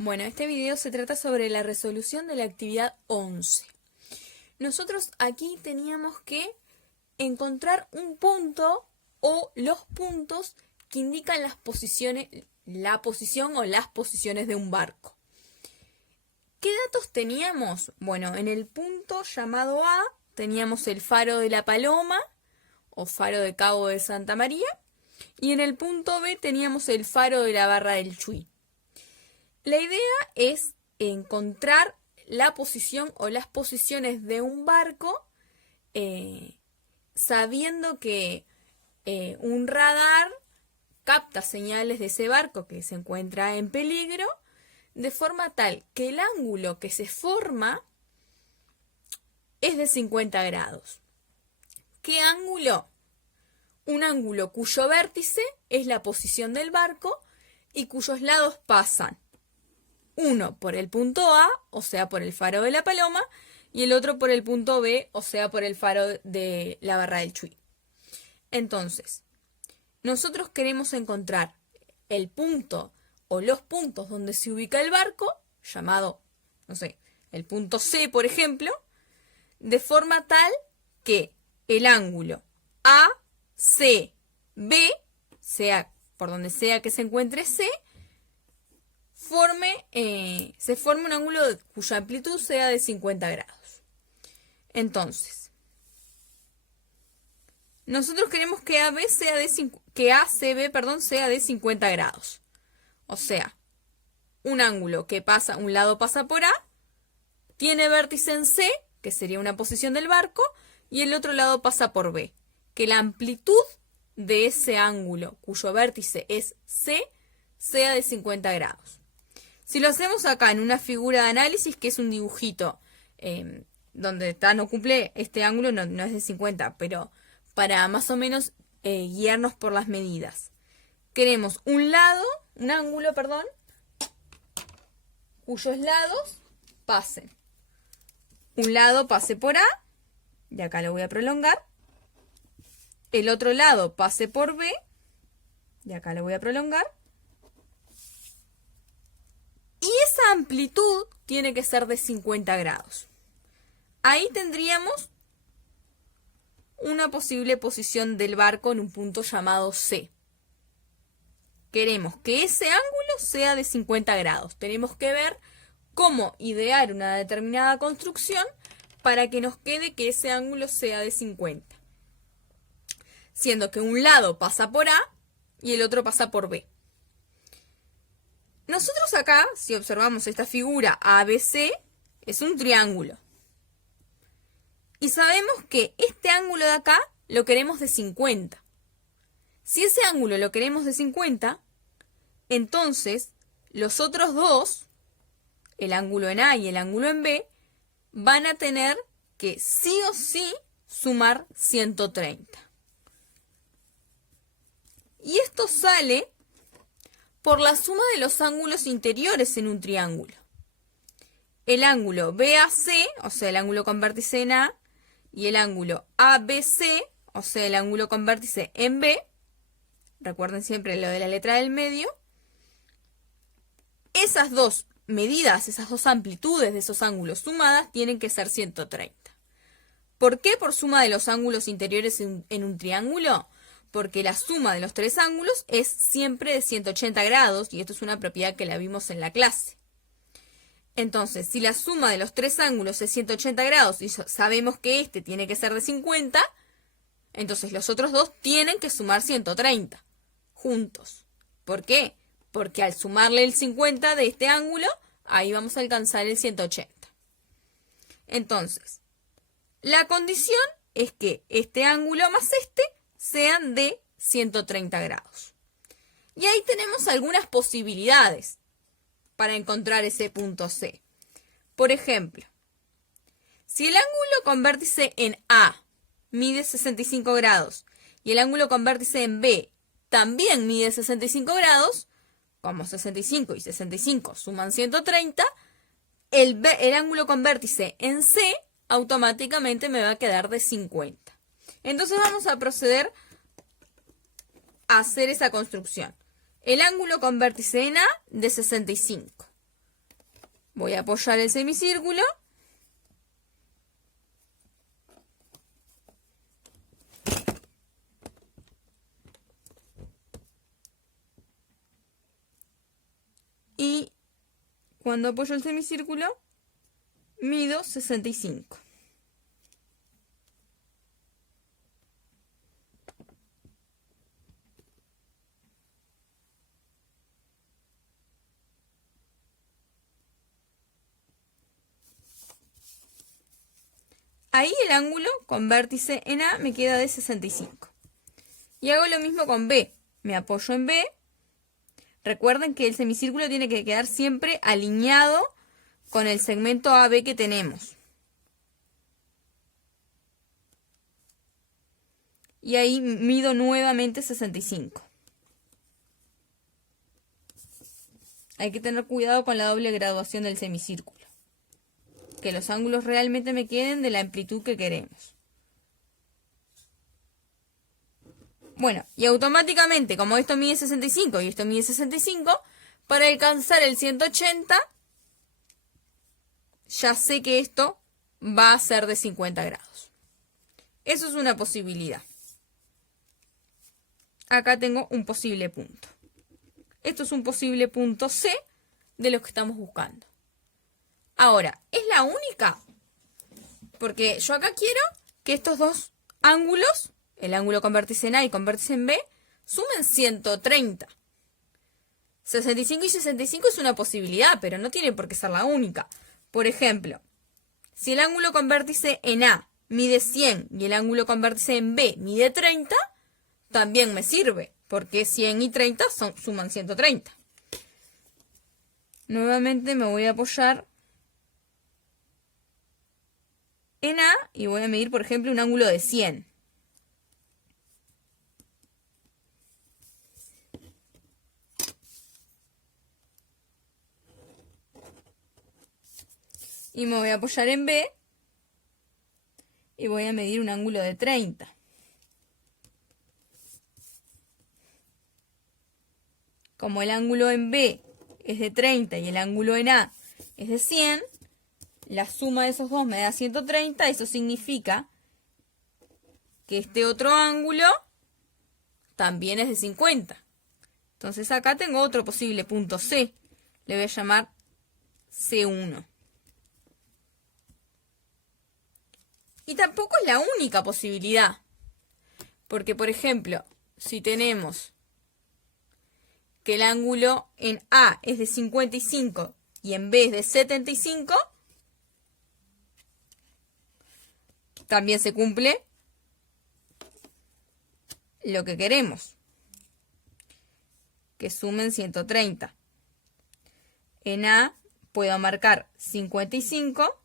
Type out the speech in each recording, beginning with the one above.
Bueno, este video se trata sobre la resolución de la actividad 11. Nosotros aquí teníamos que encontrar un punto o los puntos que indican las posiciones, la posición o las posiciones de un barco. ¿Qué datos teníamos? Bueno, en el punto llamado A teníamos el faro de la Paloma o faro de Cabo de Santa María, y en el punto B teníamos el faro de la Barra del Chuy. La idea es encontrar la posición o las posiciones de un barco sabiendo que un radar capta señales de ese barco que se encuentra en peligro, de forma tal que el ángulo que se forma es de 50 grados. ¿Qué ángulo? Un ángulo cuyo vértice es la posición del barco y cuyos lados pasan. Uno por el punto A, o sea, por el faro de la Paloma, y el otro por el punto B, o sea, por el faro de la Barra del Chuy. Entonces, nosotros queremos encontrar el punto o los puntos donde se ubica el barco, llamado, no sé, el punto C, por ejemplo, de forma tal que el ángulo ACB, sea por donde sea que se encuentre C, se forme un ángulo cuya amplitud sea de 50 grados. Entonces, nosotros queremos que ACB sea de 50 grados. O sea, un ángulo que pasa, un lado pasa por A, tiene vértice en C, que sería una posición del barco, y el otro lado pasa por B, que la amplitud de ese ángulo, cuyo vértice es C, sea de 50 grados. Si lo hacemos acá en una figura de análisis, que es un dibujito, donde no cumple este ángulo, no es de 50, pero para más o menos guiarnos por las medidas. Queremos un ángulo, cuyos lados pasen. Un lado pase por A, y acá lo voy a prolongar. El otro lado pase por B, y acá lo voy a prolongar. Y esa amplitud tiene que ser de 50 grados. Ahí tendríamos una posible posición del barco en un punto llamado C. Queremos que ese ángulo sea de 50 grados. Tenemos que ver cómo idear una determinada construcción para que nos quede que ese ángulo sea de 50. Siendo que un lado pasa por A y el otro pasa por B. Nosotros acá, si observamos esta figura ABC, es un triángulo. Y sabemos que este ángulo de acá lo queremos de 50. Si ese ángulo lo queremos de 50, entonces los otros dos, el ángulo en A y el ángulo en B, van a tener que sí o sí sumar 130. Y esto sale por la suma de los ángulos interiores en un triángulo. El ángulo BAC, o sea, el ángulo con vértice en A, y el ángulo ABC, o sea, el ángulo con vértice en B, recuerden siempre lo de la letra del medio, esas dos medidas, esas dos amplitudes de esos ángulos sumadas tienen que ser 130. ¿Por qué por suma de los ángulos interiores en un triángulo? Porque la suma de los tres ángulos es siempre de 180 grados, y esto es una propiedad que la vimos en la clase. Entonces, si la suma de los tres ángulos es 180 grados y sabemos que este tiene que ser de 50, entonces los otros dos tienen que sumar 130 juntos. ¿Por qué? Porque al sumarle el 50 de este ángulo, ahí vamos a alcanzar el 180. Entonces, la condición es que este ángulo más este sean de 130 grados. Y ahí tenemos algunas posibilidades para encontrar ese punto C. Por ejemplo, si el ángulo con vértice en A mide 65 grados y el ángulo con vértice en B también mide 65 grados, como 65 y 65 suman 130, el ángulo con vértice en C automáticamente me va a quedar de 50. Entonces vamos a proceder a hacer esa construcción. El ángulo con vértice en A de 65. Voy a apoyar el semicírculo. Y cuando apoyo el semicírculo, mido 65. Ahí el ángulo con vértice en A me queda de 65. Y hago lo mismo con B. Me apoyo en B. Recuerden que el semicírculo tiene que quedar siempre alineado con el segmento AB que tenemos. Y ahí mido nuevamente 65. Hay que tener cuidado con la doble graduación del semicírculo. Que los ángulos realmente me queden de la amplitud que queremos. Bueno, y automáticamente, como esto mide 65 y esto mide 65, para alcanzar el 180, ya sé que esto va a ser de 50 grados. Eso es una posibilidad. Acá tengo un posible punto. Esto es un posible punto C de los que estamos buscando. Ahora, ¿es la única? Porque yo acá quiero que estos dos ángulos, el ángulo con vértice en A y con vértice en B, sumen 130. 65 y 65 es una posibilidad, pero no tiene por qué ser la única. Por ejemplo, si el ángulo con vértice en A mide 100 y el ángulo con vértice en B mide 30, también me sirve, porque 100 y 30 suman 130. Nuevamente me voy a apoyar en A y voy a medir, por ejemplo, un ángulo de 100. Y me voy a apoyar en B y voy a medir un ángulo de 30. Como el ángulo en B es de 30 y el ángulo en A es de 100, la suma de esos dos me da 130. Eso significa que este otro ángulo también es de 50. Entonces acá tengo otro posible punto C. Le voy a llamar C1. Y tampoco es la única posibilidad. Porque, por ejemplo, si tenemos que el ángulo en A es de 55 y en B es de 75, también se cumple lo que queremos, que sumen 130. En A puedo marcar 55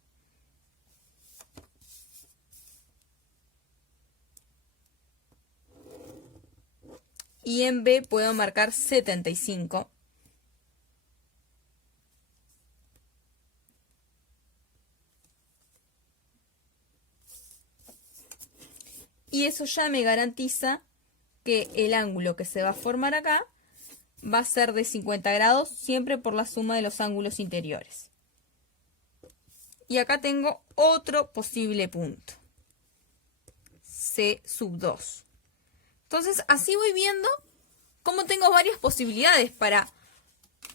y en B puedo marcar 75. Y eso ya me garantiza que el ángulo que se va a formar acá va a ser de 50 grados siempre por la suma de los ángulos interiores. Y acá tengo otro posible punto, C sub 2. Entonces así voy viendo cómo tengo varias posibilidades para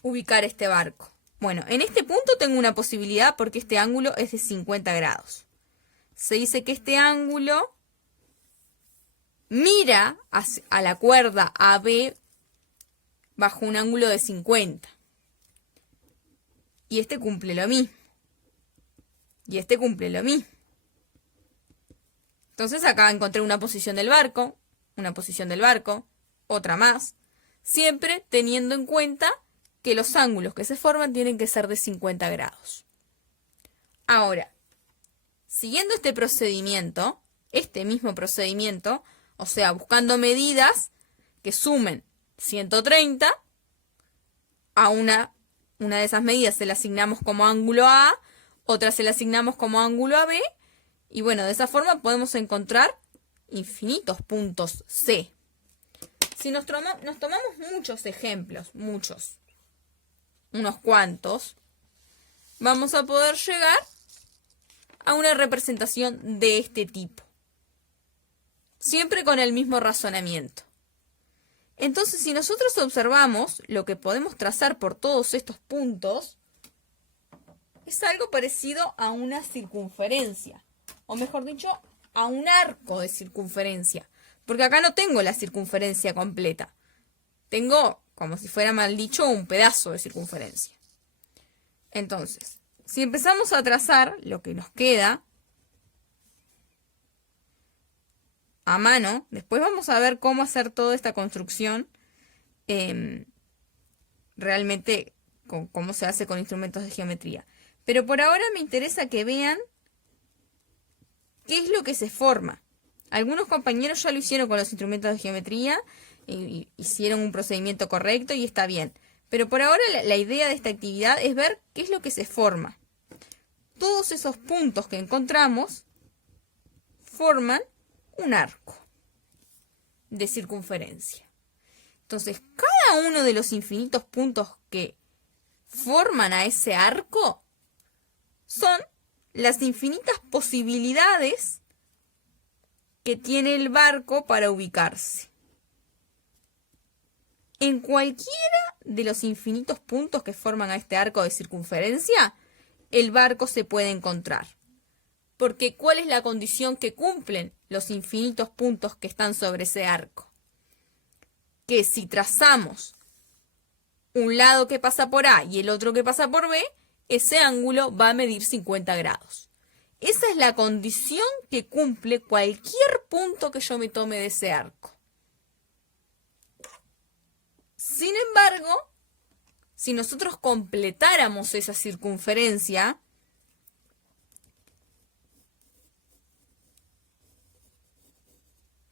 ubicar este barco. Bueno, en este punto tengo una posibilidad porque este ángulo es de 50 grados. Se dice que este ángulo mira a la cuerda AB bajo un ángulo de 50. Y este cumple lo mismo. Y este cumple lo mismo. Entonces acá encontré una posición del barco, otra más, siempre teniendo en cuenta que los ángulos que se forman tienen que ser de 50 grados. Ahora, siguiendo este procedimiento, este mismo procedimiento, o sea, buscando medidas que sumen 130, a una de esas medidas se la asignamos como ángulo A, otra se la asignamos como ángulo AB, y bueno, de esa forma podemos encontrar infinitos puntos C. Si nos tomamos muchos ejemplos, unos cuantos, vamos a poder llegar a una representación de este tipo. Siempre con el mismo razonamiento. Entonces, si nosotros observamos lo que podemos trazar por todos estos puntos, es algo parecido a una circunferencia, o mejor dicho, a un arco de circunferencia, porque acá no tengo la circunferencia completa. Tengo, como si fuera mal dicho, un pedazo de circunferencia. Entonces, si empezamos a trazar lo que nos queda a mano, después vamos a ver cómo hacer toda esta construcción realmente cómo se hace con instrumentos de geometría. Pero por ahora me interesa que vean qué es lo que se forma. Algunos compañeros ya lo hicieron con los instrumentos de geometría, hicieron un procedimiento correcto y está bien. Pero por ahora la idea de esta actividad es ver qué es lo que se forma. Todos esos puntos que encontramos forman un arco de circunferencia. Entonces, cada uno de los infinitos puntos que forman a ese arco son las infinitas posibilidades que tiene el barco para ubicarse. En cualquiera de los infinitos puntos que forman a este arco de circunferencia, el barco se puede encontrar. Porque ¿cuál es la condición que cumplen los infinitos puntos que están sobre ese arco? Que si trazamos un lado que pasa por A y el otro que pasa por B, ese ángulo va a medir 50 grados. Esa es la condición que cumple cualquier punto que yo me tome de ese arco. Sin embargo, si nosotros completáramos esa circunferencia,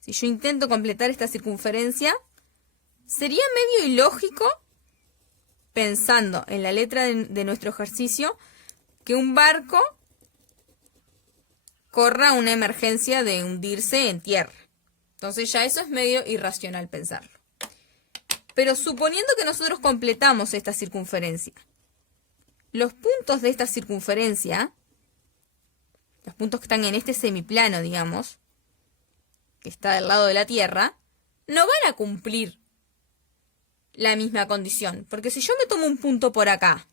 si yo intento completar esta circunferencia, sería medio ilógico, pensando en la letra de nuestro ejercicio, que un barco corra una emergencia de hundirse en tierra. Entonces ya eso es medio irracional pensarlo. Pero suponiendo que nosotros completamos esta circunferencia, los puntos de esta circunferencia, los puntos que están en este semiplano, digamos, que está del lado de la Tierra, no van a cumplir la misma condición. Porque si yo me tomo un punto por acá,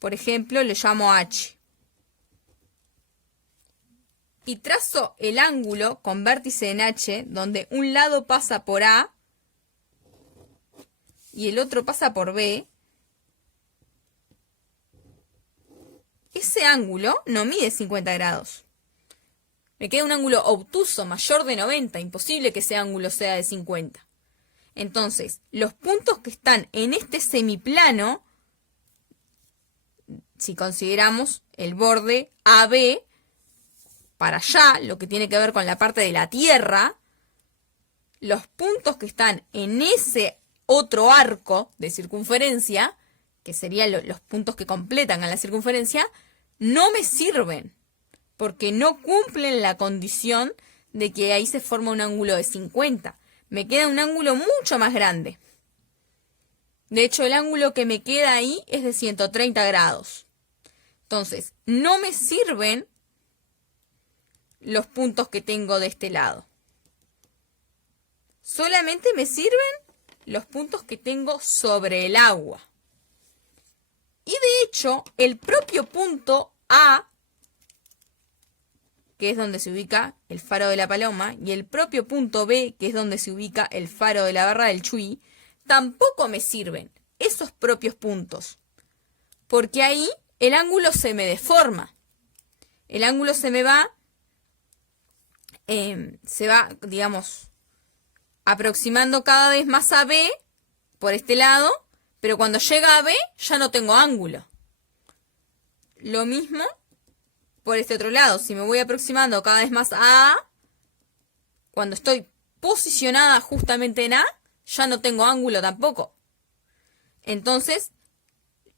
por ejemplo, le llamo H, y trazo el ángulo con vértice en H, donde un lado pasa por A y el otro pasa por B, ese ángulo no mide 50 grados. Me queda un ángulo obtuso mayor de 90, imposible que ese ángulo sea de 50. Entonces, los puntos que están en este semiplano, si consideramos el borde AB para allá, lo que tiene que ver con la parte de la Tierra, los puntos que están en ese otro arco de circunferencia, que serían los puntos que completan a la circunferencia, no me sirven, porque no cumplen la condición de que ahí se forma un ángulo de 50. Me queda un ángulo mucho más grande. De hecho, el ángulo que me queda ahí es de 130 grados. Entonces, no me sirven los puntos que tengo de este lado. Solamente me sirven los puntos que tengo sobre el agua. Y de hecho, el propio punto A, que es donde se ubica el faro de la Paloma, y el propio punto B, que es donde se ubica el faro de la Barra del Chuy, tampoco me sirven esos propios puntos, porque ahí el ángulo se me deforma. El ángulo se va, digamos, aproximando cada vez más a B por este lado, pero cuando llega a B ya no tengo ángulo. Lo mismo por este otro lado. Si me voy aproximando cada vez más a A, cuando estoy posicionada justamente en A, ya no tengo ángulo tampoco. Entonces,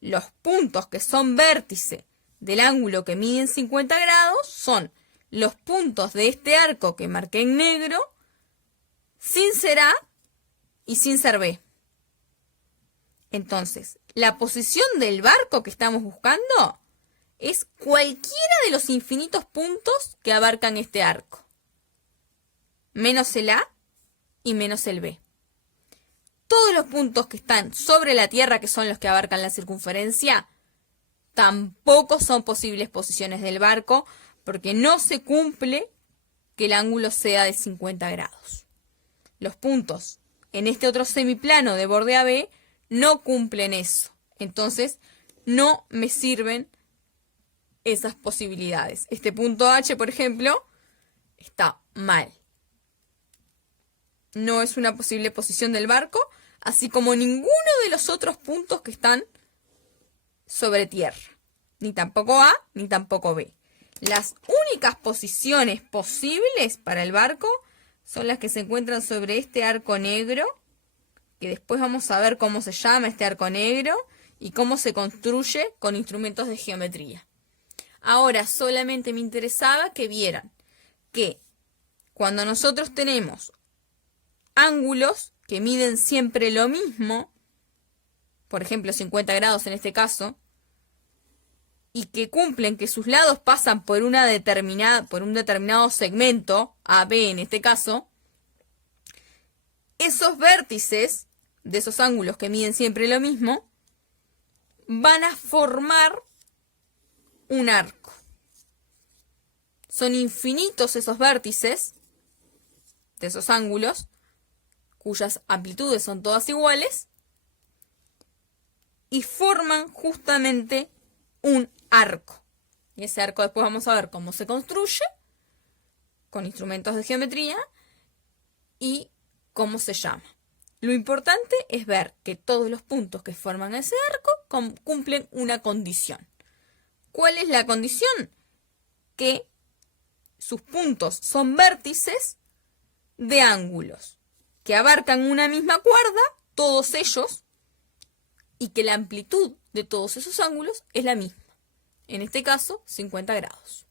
los puntos que son vértice del ángulo que miden 50 grados son los puntos de este arco que marqué en negro, sin ser A y sin ser B. Entonces, la posición del barco que estamos buscando es cualquiera de los infinitos puntos que abarcan este arco, menos el A y menos el B. Todos los puntos que están sobre la Tierra, que son los que abarcan la circunferencia, tampoco son posibles posiciones del barco, porque no se cumple que el ángulo sea de 50 grados. Los puntos en este otro semiplano de borde AB no cumplen eso. Entonces, no me sirven esas posibilidades. Este punto H, por ejemplo, está mal. No es una posible posición del barco, así como ninguno de los otros puntos que están sobre tierra. Ni tampoco A, ni tampoco B. Las únicas posiciones posibles para el barco son las que se encuentran sobre este arco negro, que después vamos a ver cómo se llama este arco negro y cómo se construye con instrumentos de geometría. Ahora solamente me interesaba que vieran que cuando nosotros tenemos ángulos que miden siempre lo mismo, por ejemplo 50 grados en este caso, y que cumplen que sus lados pasan por un determinado segmento, AB en este caso, esos vértices de esos ángulos que miden siempre lo mismo van a formar un arco. Son infinitos esos vértices de esos ángulos, cuyas amplitudes son todas iguales, y forman justamente un arco. Y ese arco después vamos a ver cómo se construye con instrumentos de geometría y cómo se llama. Lo importante es ver que todos los puntos que forman ese arco cumplen una condición. ¿Cuál es la condición? Que sus puntos son vértices de ángulos que abarcan una misma cuerda, todos ellos, y que la amplitud de todos esos ángulos es la misma. En este caso, 50 grados.